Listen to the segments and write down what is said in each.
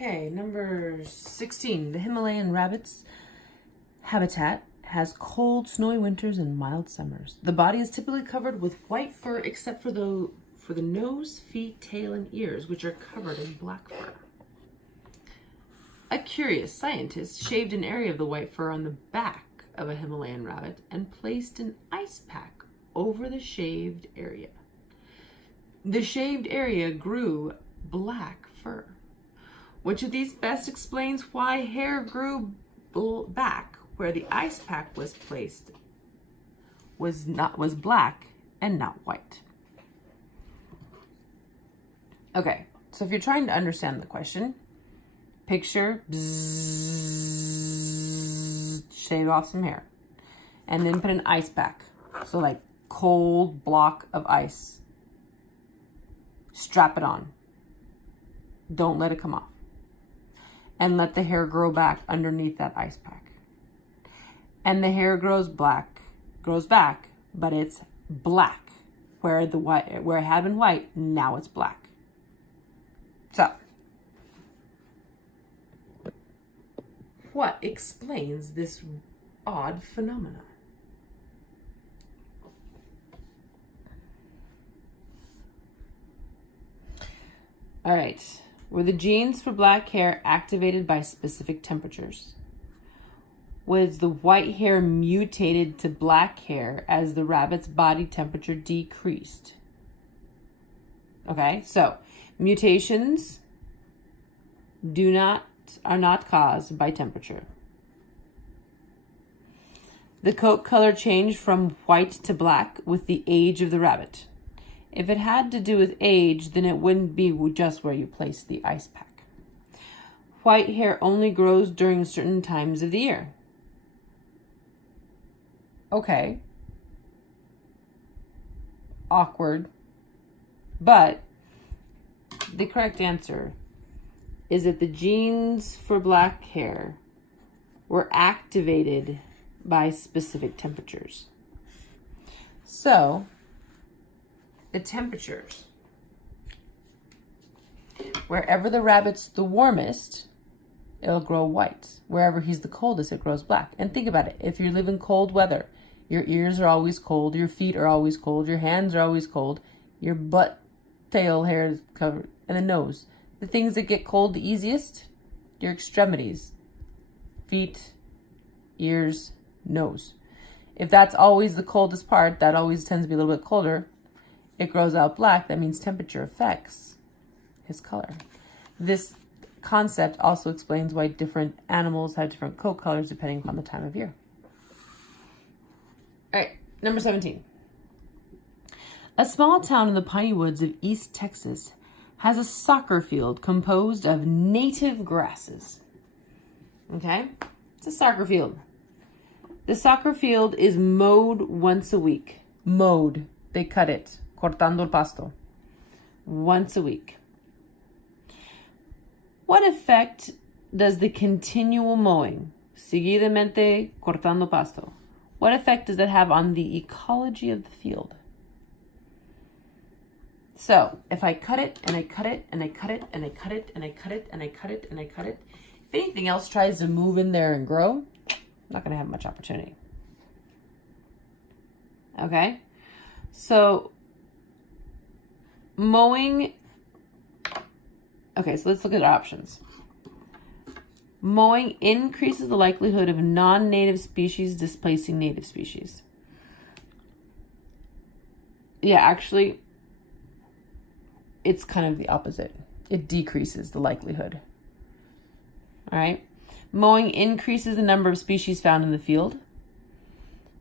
Okay, number 16. The Himalayan rabbit's habitat has cold, snowy winters and mild summers. The body is typically covered with white fur except for the nose, feet, tail, and ears, which are covered in black fur. A curious scientist shaved an area of the white fur on the back of a Himalayan rabbit and placed an ice pack over the shaved area. The shaved area grew black fur. Which of these best explains why hair grew back where the ice pack was placed was black and not white? Okay, so if you're trying to understand the question, picture shave off some hair and then put an ice pack. So like cold block of ice. Strap it on. Don't let it come off. And let the hair grow back underneath that ice pack. And the hair grows back, but it's black. Where it had been white, now it's black. So, what explains this odd phenomenon? All right. Were the genes for black hair activated by specific temperatures? Was the white hair mutated to black hair as the rabbit's body temperature decreased? Okay, so mutations are not caused by temperature. The coat color changed from white to black with the age of the rabbit. If it had to do with age, then it wouldn't be just where you place the ice pack. White hair only grows during certain times of the year. Okay. Awkward. But the correct answer is that the genes for black hair were activated by specific temperatures. So, the temperatures. Wherever the rabbit's the warmest, it'll grow white. Wherever he's the coldest, it grows black. And think about it. If you live in cold weather, your ears are always cold, your feet are always cold, your hands are always cold, your butt, tail hair is covered, and the nose. The things that get cold the easiest, your extremities. Feet, ears, nose. If that's always the coldest part, that always tends to be a little bit colder, it grows out black. That means temperature affects his color. This concept also explains why different animals have different coat colors depending upon the time of year. All right, number 17. A small town in the piney woods of East Texas has a soccer field composed of native grasses. Okay, it's a soccer field. The soccer field is mowed once a week. Mowed, they cut it. Cortando el pasto. Once a week. What effect does the continual mowing, seguidamente cortando pasto, what effect does that have on the ecology of the field? So, if I cut it, and I cut it, and I cut it, and I cut it, and I cut it, and I cut it, and I cut it, if anything else tries to move in there and grow, I'm not going to have much opportunity. Okay? So, mowing. Okay, so let's look at options. Mowing increases the likelihood of non-native species displacing native species. Yeah, actually, it's kind of the opposite. It decreases the likelihood. All right. Mowing increases the number of species found in the field.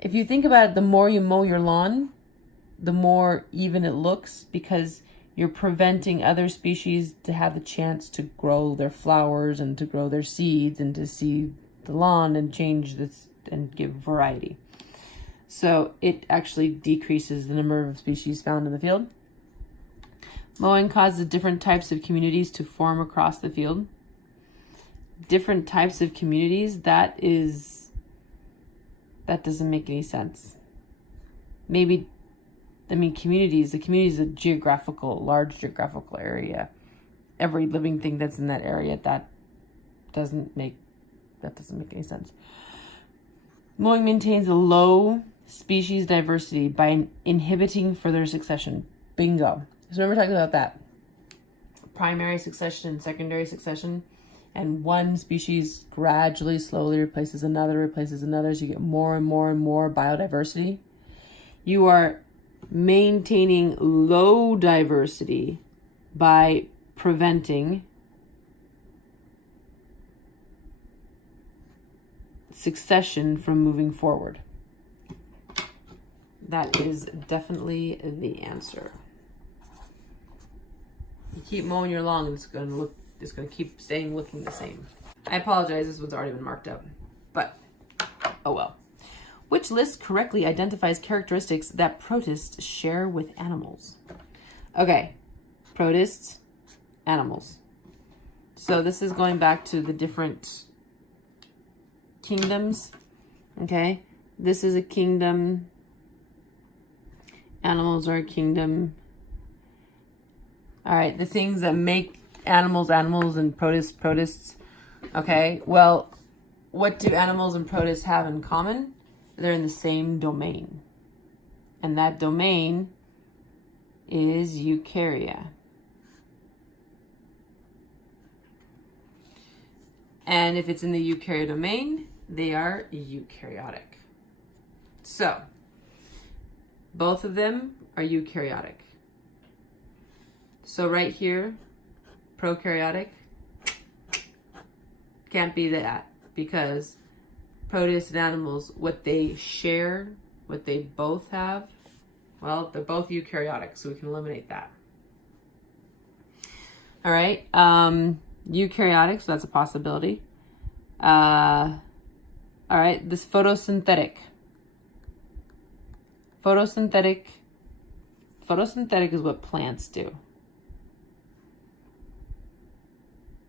If you think about it, the more you mow your lawn, the more even it looks because you're preventing other species to have the chance to grow their flowers and to grow their seeds and to see the lawn and change this and give variety. So it actually decreases the number of species found in the field. Mowing causes different types of communities to form across the field. Different types of communities, that doesn't make any sense. Communities, the community is a large geographical area. every living thing that's in that area. That doesn't make any sense. Mowing maintains a low species diversity by inhibiting further succession. Bingo. So remember talking about that. Primary succession and secondary succession. And one species gradually, slowly replaces another, so you get more and more and more biodiversity. You are maintaining low diversity by preventing succession from moving forward. That is definitely the answer. You keep mowing your lawn, it's going to keep looking the same. I apologize, this one's already been marked up, but oh well. Which list correctly identifies characteristics that protists share with animals? Okay, protists, animals. So this is going back to the different kingdoms. Okay, this is a kingdom. Animals are a kingdom. All right, the things that make animals and protists. Okay, well, what do animals and protists have in common? They're in the same domain. And that domain is eukarya. And if it's in the eukarya domain, they are eukaryotic. So, both of them are eukaryotic. So right here, prokaryotic, can't be that, because protists and animals, what they share, what they both have, well, they're both eukaryotic, so we can eliminate that. All right, eukaryotic, so that's a possibility. All right, this photosynthetic. Photosynthetic is what plants do.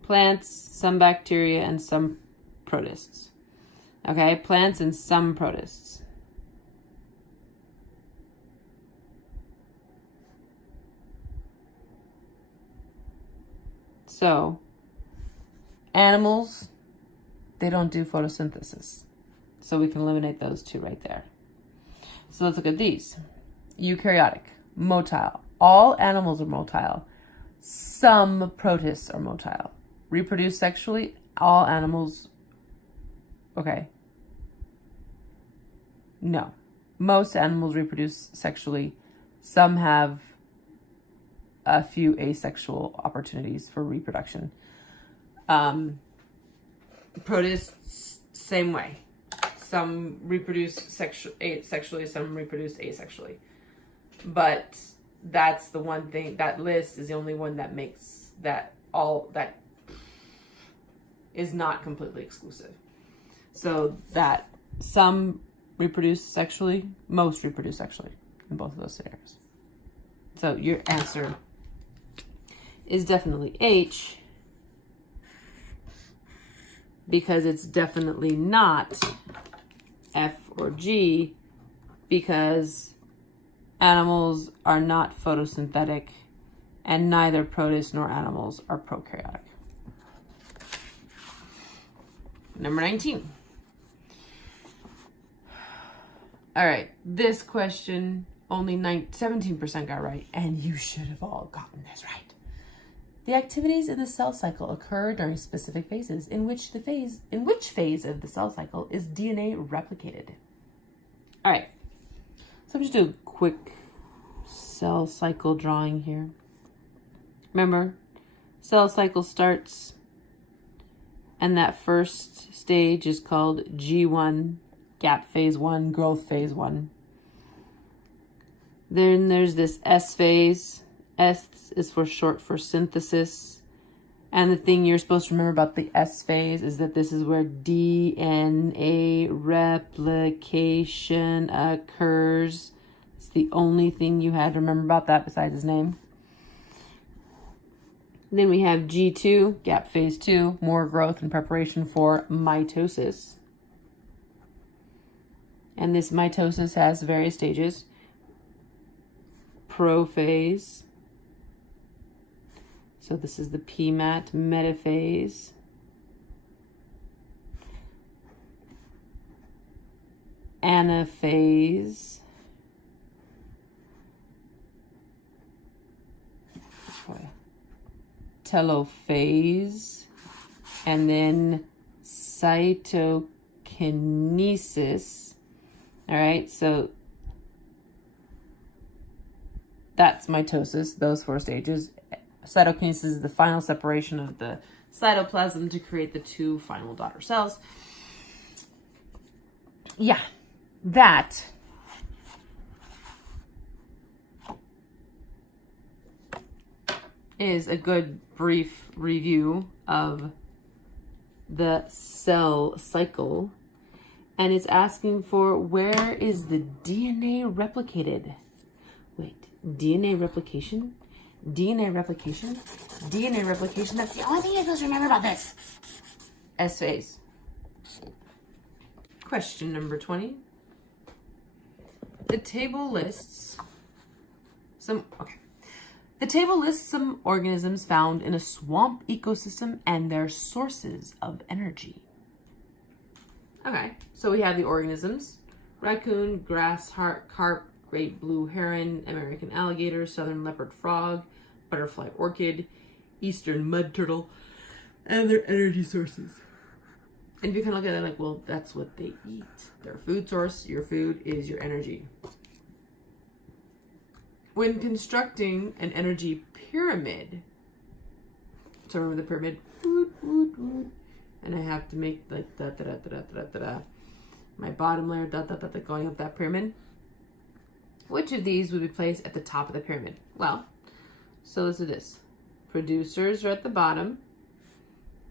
Plants, some bacteria, and some protists. Okay, plants and some protists. So, animals, they don't do photosynthesis. So we can eliminate those two right there. So let's look at these. Eukaryotic, motile. All animals are motile. Some protists are motile. Reproduce sexually, all animals, okay. No. Most animals reproduce sexually. Some have a few asexual opportunities for reproduction. Protists, same way. Some reproduce sexually, some reproduce asexually. But that's the one thing, that list is the only one that makes that is not completely exclusive. So that some reproduce sexually, most reproduce sexually in both of those scenarios. So your answer is definitely H, because it's definitely not F or G, because animals are not photosynthetic and neither protists nor animals are prokaryotic. Number 19. All right, this question only 17% got right, and you should have all gotten this right. The activities in the cell cycle occur during specific phases. In which phase of the cell cycle is DNA replicated? All right, so I'm just doing a quick cell cycle drawing here. Remember, cell cycle starts, and that first stage is called G1, gap phase 1, growth phase 1. Then there's this S phase. S is short for synthesis. And the thing you're supposed to remember about the S phase is that this is where DNA replication occurs. It's the only thing you had to remember about that besides his name. Then we have G2, gap phase 2, more growth in preparation for mitosis. And this mitosis has various stages. Prophase, So this is the PMAT metaphase. Anaphase. Telophase. And then cytokinesis. All right, so that's mitosis, those 4 stages. Cytokinesis is the final separation of the cytoplasm to create the 2 final daughter cells. Yeah, that is a good brief review of the cell cycle. And it's asking for, where is the DNA replicated? Wait, DNA replication? DNA replication? DNA replication, that's the only thing you're supposed to remember about this. S phase. Question number 20. The table lists some organisms found in a swamp ecosystem and their sources of energy. Okay, so we have the organisms: raccoon, grass carp, great blue heron, American alligator, southern leopard frog, butterfly orchid, eastern mud turtle, and their energy sources. And if you kind of look at it like, well, that's what they eat. Their food source, your food is your energy. When constructing an energy pyramid, so remember the pyramid, and I have to make like my bottom layer going up that pyramid. Which of these would be placed at the top of the pyramid? Well, so let's do this. Producers are at the bottom.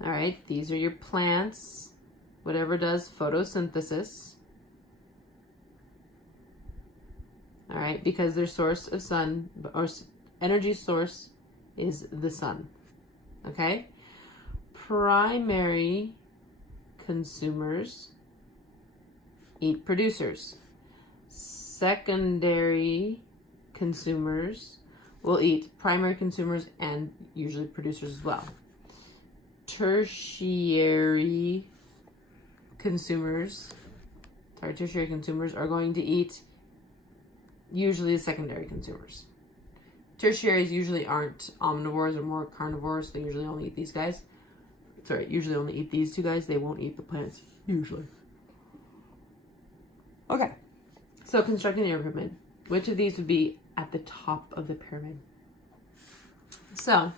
All right, these are your plants, whatever does photosynthesis. All right, because their source of sun or energy source is the sun. Okay? Primary consumers eat producers. Secondary consumers will eat primary consumers and usually producers as well. Tertiary consumers are going to eat usually the secondary consumers. Tertiaries usually aren't omnivores or more carnivores. They usually only eat these guys. Usually only eat these 2 guys. They won't eat the plants, usually. Okay, so constructing the pyramid. Which of these would be at the top of the pyramid? So,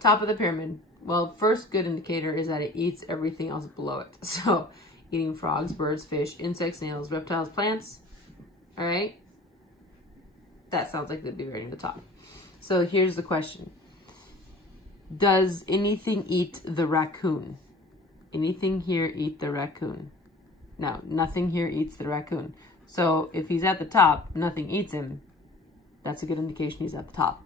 top of the pyramid. Well, first good indicator is that it eats everything else below it. So, eating frogs, birds, fish, insects, snails, reptiles, plants. All right? That sounds like they'd be right in the top. So here's the question. Does anything eat the raccoon? Anything here eat the raccoon? No, nothing here eats the raccoon. So if he's at the top, nothing eats him. That's a good indication he's at the top.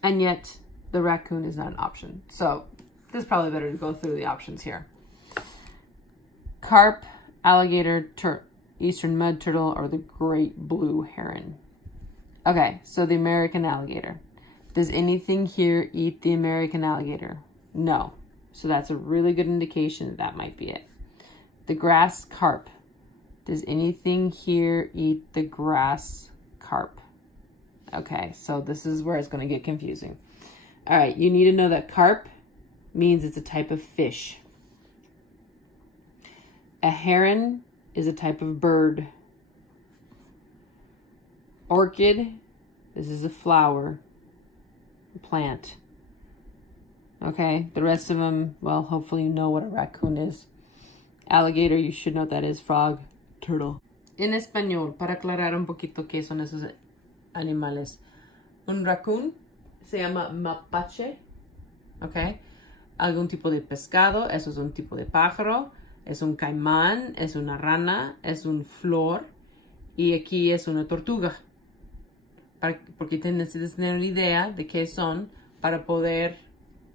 And yet, the raccoon is not an option. So it's probably better to go through the options here. Carp, alligator, eastern mud turtle, or the great blue heron. Okay, so the American alligator. Does anything here eat the American alligator? No. So that's a really good indication that might be it. The grass carp. Does anything here eat the grass carp? Okay, so this is where it's going to get confusing. All right, you need to know that carp means it's a type of fish. A heron is a type of bird. Orchid, this is a flower, a plant. Okay, the rest of them, well, hopefully you know what a raccoon is. Alligator, you should know what that is. Frog, turtle. En español, para aclarar un poquito qué son esos animales. Un raccoon se llama mapache. Okay. Algún tipo de pescado, eso es un tipo de pájaro. Es un caimán, es una rana, es un flor. Y aquí es una tortuga. Porque necesitas tener una idea de qué son para poder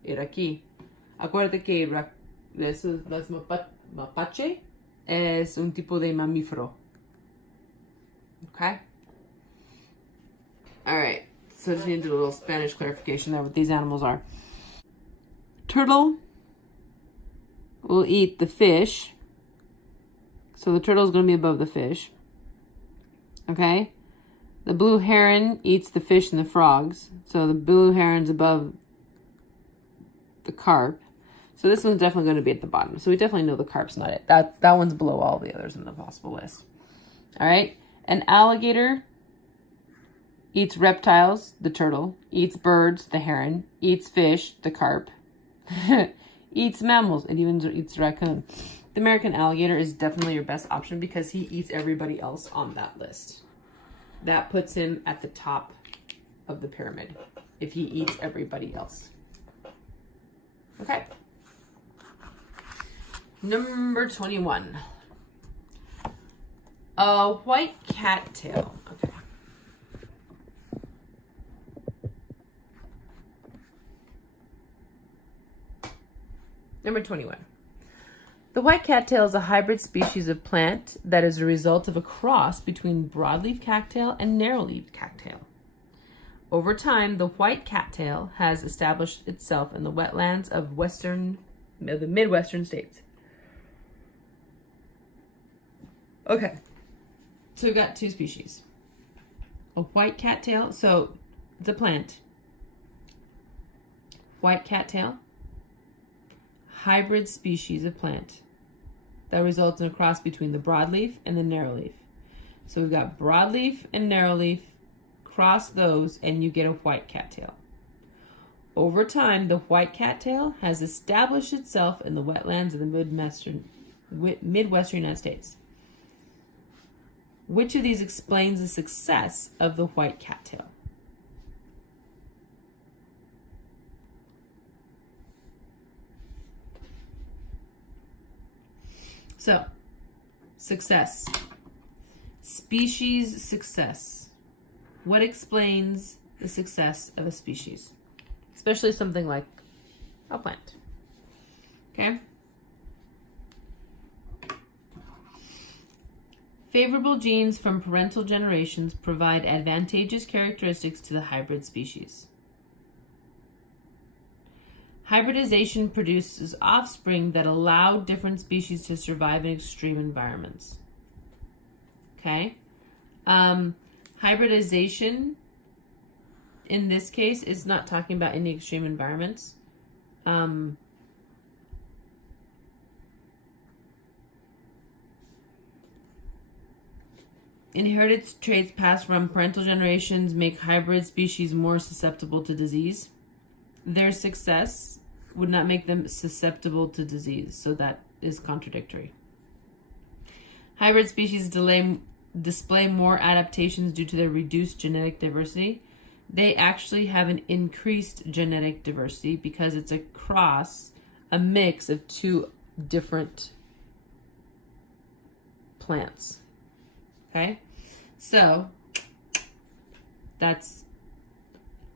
ir aquí. Acuérdate que las mapache es un tipo de mamífero. Okay? All right. So just need to do a little Spanish clarification there what these animals are. Turtle will eat the fish. So the turtle is going to be above the fish. Okay? The blue heron eats the fish and the frogs. So the blue heron's above the carp. So this one's definitely going to be at the bottom. So we definitely know the carp's not it. That one's below all the others in the possible list. All right? An alligator eats reptiles, the turtle, eats birds, the heron, eats fish, the carp, eats mammals, and even eats raccoon. The American alligator is definitely your best option because he eats everybody else on that list. That puts him at the top of the pyramid if he eats everybody else. Okay. Number 21. A white cattail. Okay. Number 21. The white cattail is a hybrid species of plant that is a result of a cross between broadleaf cattail and narrowleaf cattail. Over time, the white cattail has established itself in the wetlands of the Midwestern states. Okay, so we've got two species. A white cattail, so it's a plant. White cattail, hybrid species of plant that results in a cross between the broadleaf and the narrowleaf. So we've got broadleaf and narrowleaf, cross those and you get a white cattail. Over time, the white cattail has established itself in the wetlands of the Midwestern United States. Which of these explains the success of the white cattail? So, success. Species success. What explains the success of a species? Especially something like a plant. Okay? Favorable genes from parental generations provide advantageous characteristics to the hybrid species. Hybridization produces offspring that allow different species to survive in extreme environments. Okay? Hybridization, in this case, is not talking about any extreme environments. Inherited traits passed from parental generations make hybrid species more susceptible to disease. Their success would not make them susceptible to disease, so that is contradictory. Hybrid species display more adaptations due to their reduced genetic diversity. They actually have an increased genetic diversity because it's a mix of two different plants. Okay? So, that's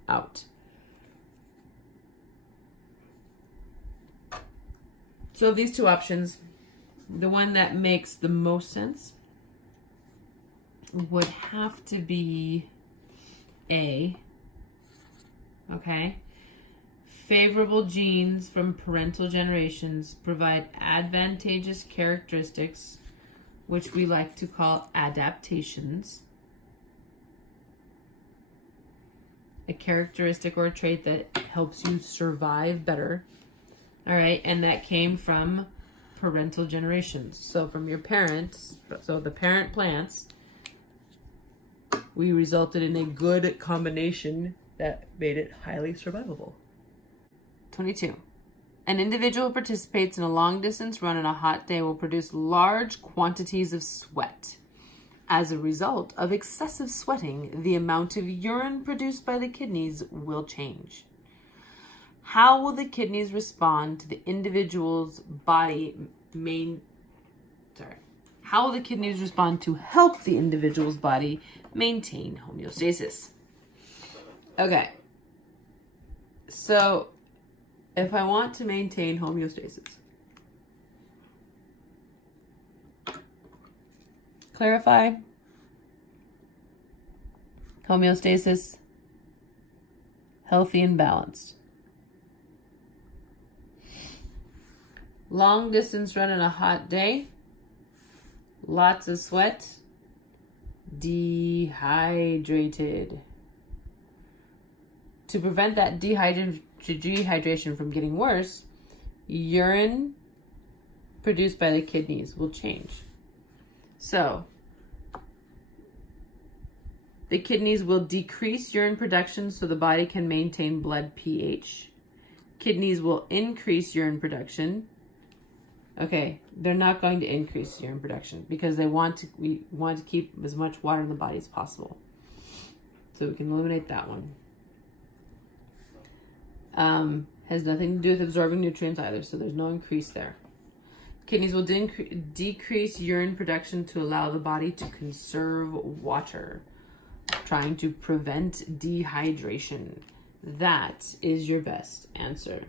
out. So of these two options, the one that makes the most sense would have to be A. Okay? Favorable genes from parental generations provide advantageous characteristics, which we like to call adaptations. A characteristic or a trait that helps you survive better. All right, and that came from parental generations. So from your parents, so the parent plants, we resulted in a good combination that made it highly survivable. 22. An individual who participates in a long-distance run on a hot day will produce large quantities of sweat. As a result of excessive sweating, the amount of urine produced by the kidneys will change. How will the kidneys respond to the individual's body How will the kidneys respond to help the individual's body maintain homeostasis? Okay. So, if I want to maintain homeostasis, clarify, Homeostasis, healthy and balanced. Long distance run on a hot day, lots of sweat, dehydrated. To prevent that dehydration from getting worse, urine produced by the kidneys will change. So, the kidneys will decrease urine production so the body can maintain blood pH. Kidneys will increase urine production. Okay, they're not going to increase urine production because we want to keep as much water in the body as possible. So we can eliminate that one. Has nothing to do with absorbing nutrients either, so there's no increase there. Kidneys will decrease urine production to allow the body to conserve water, trying to prevent dehydration. That is your best answer.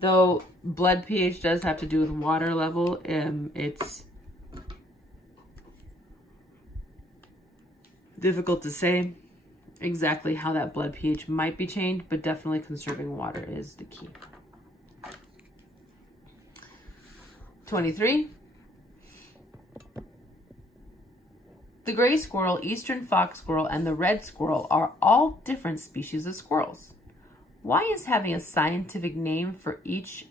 Though blood pH does have to do with water level, it's difficult to say exactly how that blood pH might be changed, but definitely conserving water is the key. 23. The gray squirrel, eastern fox squirrel, and the red squirrel are all different species of squirrels. Why is having a scientific name for each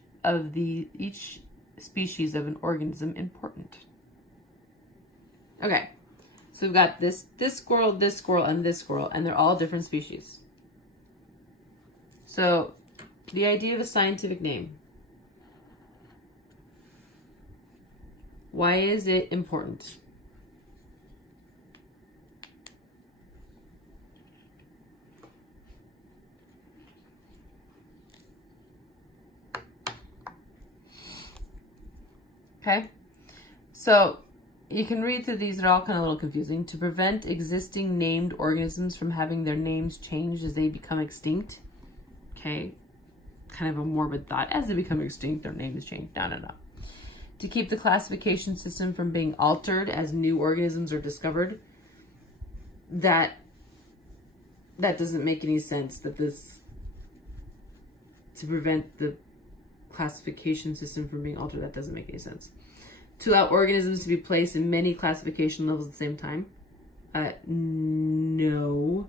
species of an organism important? Okay, so we've got this squirrel, and this squirrel, and they're all different species. So the idea of a scientific name. Why is it important? Okay, so you can read through these. They're all kind of a little confusing. To prevent existing named organisms from having their names changed as they become extinct. Okay, kind of a morbid thought. As they become extinct, their name is changed. No. To keep the classification system from being altered as new organisms are discovered. That doesn't make any sense. To prevent the classification system from being altered, that doesn't make any sense. To allow organisms to be placed in many classification levels at the same time. No,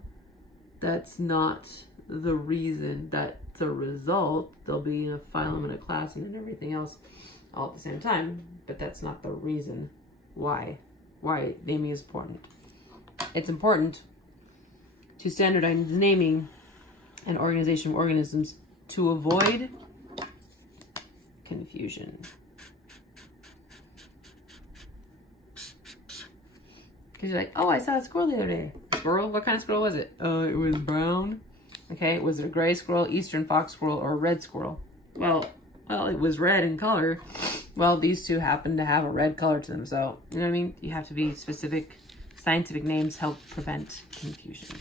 that's not the reason. That's a result. They'll be in a phylum and a class and then everything else all at the same time, but that's not the reason why naming is important. It's important to standardize naming and organization of organisms to avoid confusion. Because you're like, oh, I saw a squirrel the other day. Squirrel? What kind of squirrel was it? Oh, it was brown. Okay, was it a gray squirrel, eastern fox squirrel, or a red squirrel? Well, it was red in color. Well, these two happen to have a red color to them. So, you know what I mean? You have to be specific. Scientific names help prevent confusion.